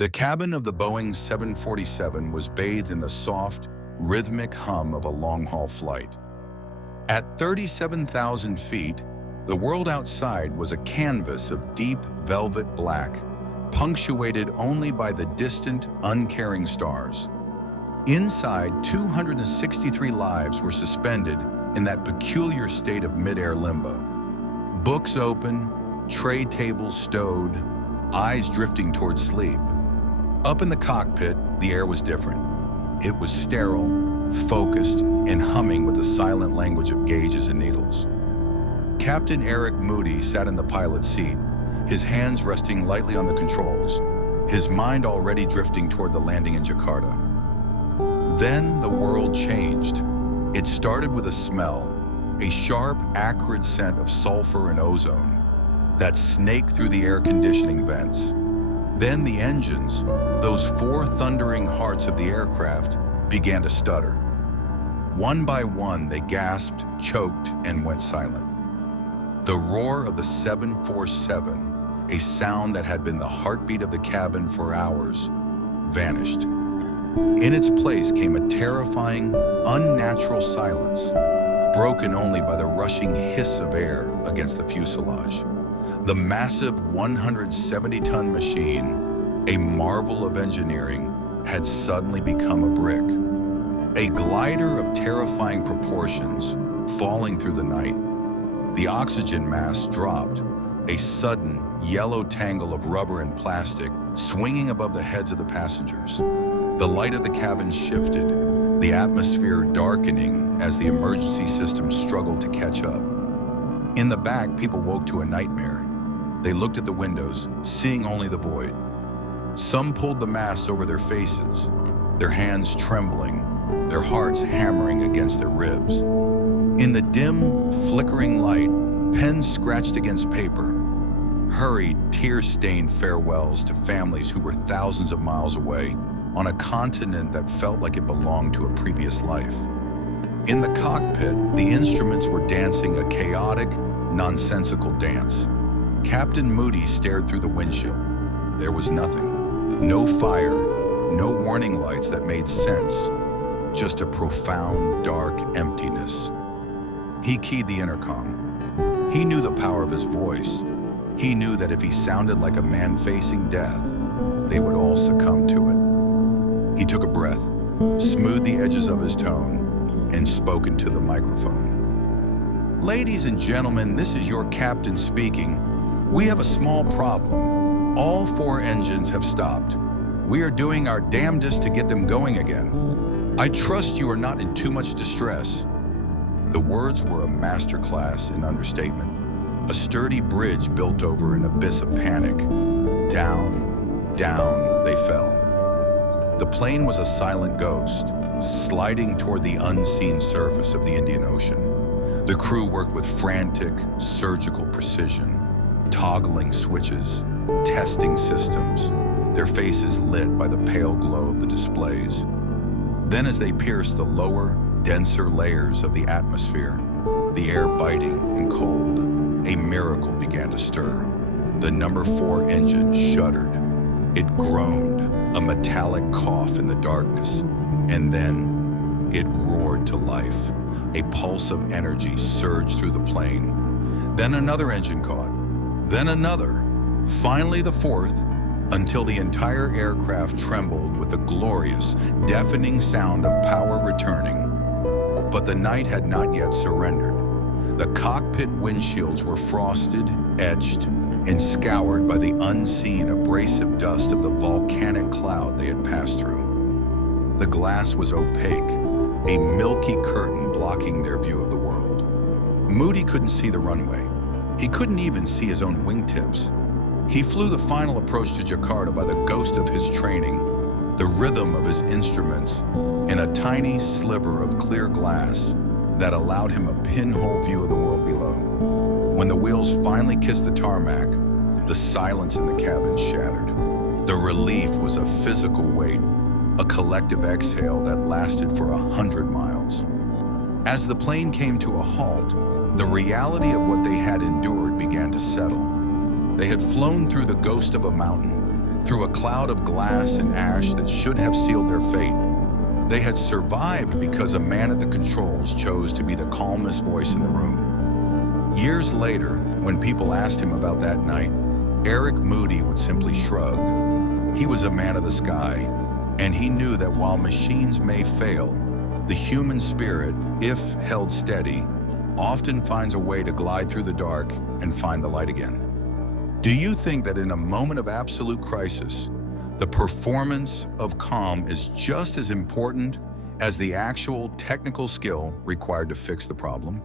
The cabin of the Boeing 747 was bathed in the soft, rhythmic hum of a long-haul flight. At 37,000 feet, the world outside was a canvas of deep velvet black, punctuated only by the distant, uncaring stars. Inside, 263 lives were suspended in that peculiar state of mid-air limbo. Books open, tray tables stowed, eyes drifting toward sleep. Up in the cockpit, the air was different. It was sterile, focused, and humming with the silent language of gauges and needles. Captain Eric Moody sat in the pilot's seat, his hands resting lightly on the controls, his mind already drifting toward the landing in Jakarta. Then the world changed. It started with a smell, a sharp, acrid scent of sulfur and ozone that snaked through the air conditioning vents. Then the engines, those four thundering hearts of the aircraft, began to stutter. One by one, they gasped, choked, and went silent. The roar of the 747, a sound that had been the heartbeat of the cabin for hours, vanished. In its place came a terrifying, unnatural silence, broken only by the rushing hiss of air against the fuselage. The massive 170-ton machine, a marvel of engineering, had suddenly become a brick. A glider of terrifying proportions, falling through the night. The oxygen mask dropped, a sudden yellow tangle of rubber and plastic swinging above the heads of the passengers. The light of the cabin shifted, the atmosphere darkening as the emergency system struggled to catch up. In the back, people woke to a nightmare. They looked at the windows, seeing only the void. Some pulled the masks over their faces, their hands trembling, their hearts hammering against their ribs. In the dim, flickering light, pens scratched against paper, hurried, tear-stained farewells to families who were thousands of miles away on a continent that felt like it belonged to a previous life. In the cockpit, the instruments were dancing a chaotic, nonsensical dance. Captain Moody stared through the windshield. There was nothing. No fire, no warning lights that made sense. Just a profound, dark emptiness. He keyed the intercom. He knew the power of his voice. He knew that if he sounded like a man facing death, they would all succumb to it. He took a breath, smoothed the edges of his tone, and spoke into the microphone. Ladies and gentlemen, this is your captain speaking. We have a small problem. All four engines have stopped. We are doing our damnedest to get them going again. I trust you are not in too much distress. The words were a masterclass in understatement, a sturdy bridge built over an abyss of panic. Down, down, they fell. The plane was a silent ghost, sliding toward the unseen surface of the Indian Ocean. The crew worked with frantic, surgical precision, toggling switches, testing systems, their faces lit by the pale glow of the displays. Then as they pierced the lower, denser layers of the atmosphere, the air biting and cold, a miracle began to stir. The number 4 engine shuddered. It groaned, a metallic cough in the darkness, and then it roared to life. A pulse of energy surged through the plane. Then another engine caught, then another, finally the 4th, until the entire aircraft trembled with the glorious, deafening sound of power returning. But the night had not yet surrendered. The cockpit windshields were frosted, etched, and scoured by the unseen abrasive dust of the volcanic cloud they had passed through. The glass was opaque, a milky curtain blocking their view of the world. Moody couldn't see the runway. He couldn't even see his own wingtips. He flew the final approach to Jakarta by the ghost of his training, the rhythm of his instruments, and a tiny sliver of clear glass that allowed him a pinhole view of the world below. When the wheels finally kissed the tarmac, the silence in the cabin shattered. The relief was a physical weight, a collective exhale that lasted for 100 miles. As the plane came to a halt, the reality of what they had endured began to settle. They had flown through the ghost of a mountain, through a cloud of glass and ash that should have sealed their fate. They had survived because a man at the controls chose to be the calmest voice in the room. Years later, when people asked him about that night, Eric Moody would simply shrug. He was a man of the sky, and he knew that while machines may fail, the human spirit, if held steady, often finds a way to glide through the dark and find the light again. Do you think that in a moment of absolute crisis, the performance of calm is just as important as the actual technical skill required to fix the problem?